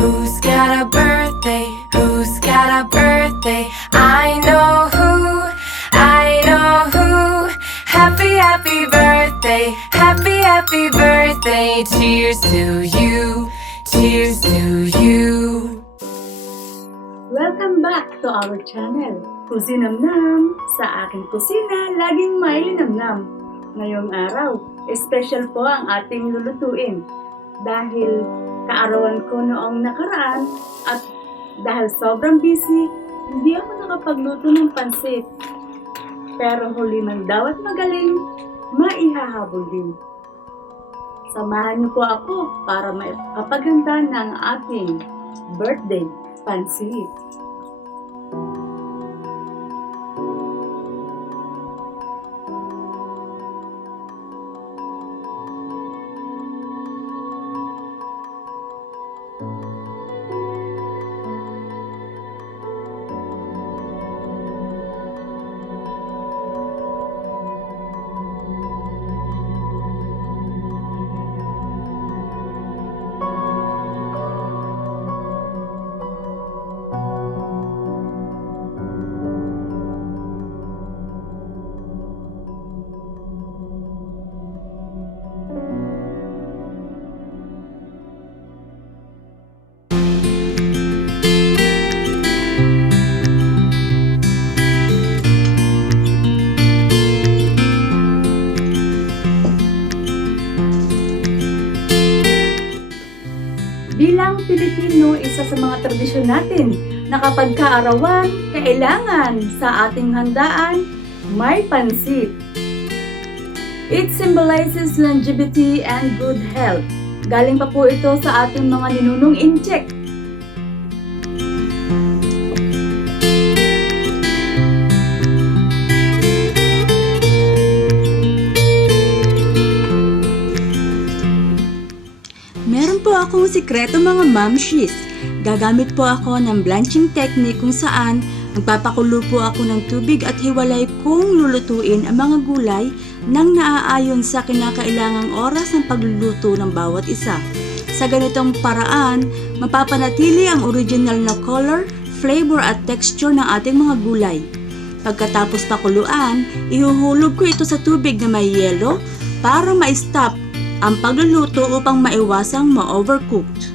Who's got a birthday? Who's got a birthday? I know who, I know who. Happy, happy birthday, happy, happy birthday. Cheers to you, cheers to you. Welcome back to our channel, Kusinamnam. Sa aking kusina, laging may linamnam. Ngayong araw, special po ang ating lulutuin. Dahil kaarawan ko noong nakaraan at dahil sobrang busy, hindi ako nakapagluto ng pansit. Pero huli man daw at magaling, maihahabol din. Samahan niyo po ako para makapaghanda ng ating birthday pansit. Bilang Pilipino, isa sa mga tradisyon natin na kapag kaarawan, kailangan sa ating handaan, may pansit. It symbolizes longevity and good health. Galing pa po ito sa ating mga ninunong incheck. Meron po akong sikreto mga mamshis. Gagamit po ako ng blanching technique kung saan magpapakulo po ako ng tubig at hiwalay kong lulutuin ang mga gulay nang naaayon sa kinakailangang oras ng pagluluto ng bawat isa. Sa ganitong paraan, mapapanatili ang original na color, flavor at texture ng ating mga gulay. Pagkatapos pakuluan, ihuhulog ko ito sa tubig na may yelo para ma-stop ang pagluluto upang maiwasang ma-overcooked.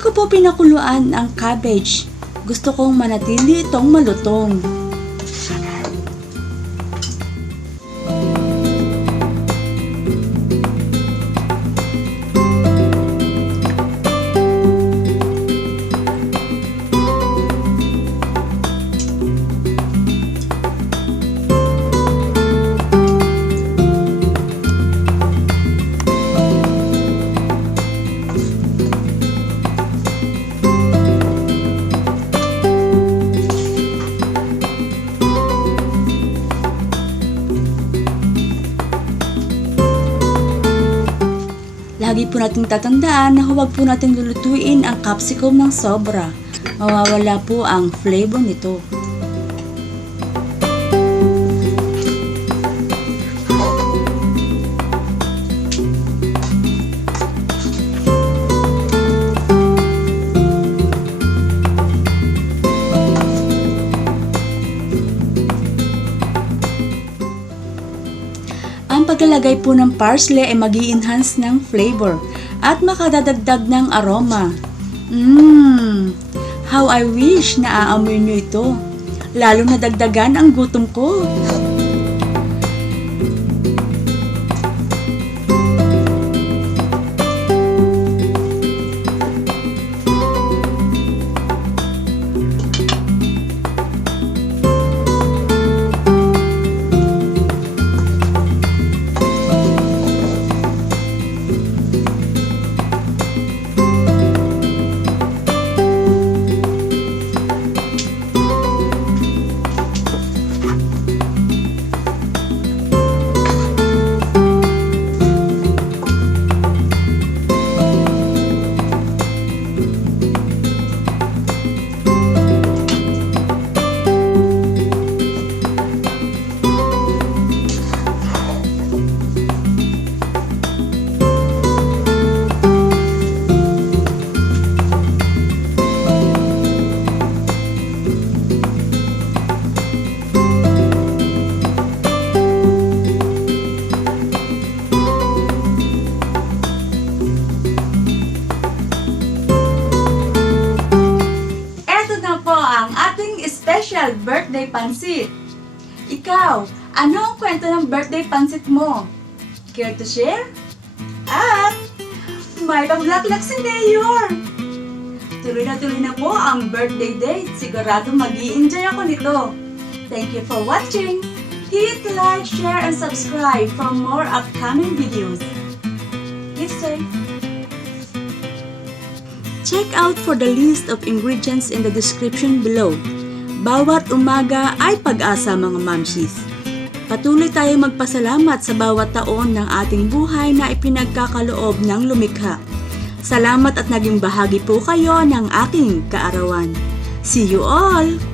Hindi ko po pinakuluan ang cabbage. Gusto kong manatili itong malutong. Lagi po nating tatandaan na huwag po natin lulutuin ang capsicum ng sobra. Mawawala po ang flavor nito. Ang paglalagay po ng parsley ay mag-i-enhance ng flavor at makadadagdag ng aroma. How I wish na aamoy nyo ito. Lalo na dagdagan ang gutom ko. Special birthday pancit. Ikaw, ano ang kwento ng birthday pancit mo? Care to share? At may paglaklak si Mayor. Tuloy na po ang birthday date. Sigurado mag-i-enjoy ako nito. Thank you for watching. Hit like, share, and subscribe for more upcoming videos. Keep safe. Check out for the list of ingredients in the description below. Bawat umaga ay pag-asa mga mamshis. Patuloy tayong magpasalamat sa bawat taon ng ating buhay na ipinagkakaloob ng lumikha. Salamat at naging bahagi po kayo ng aking kaarawan. See you all!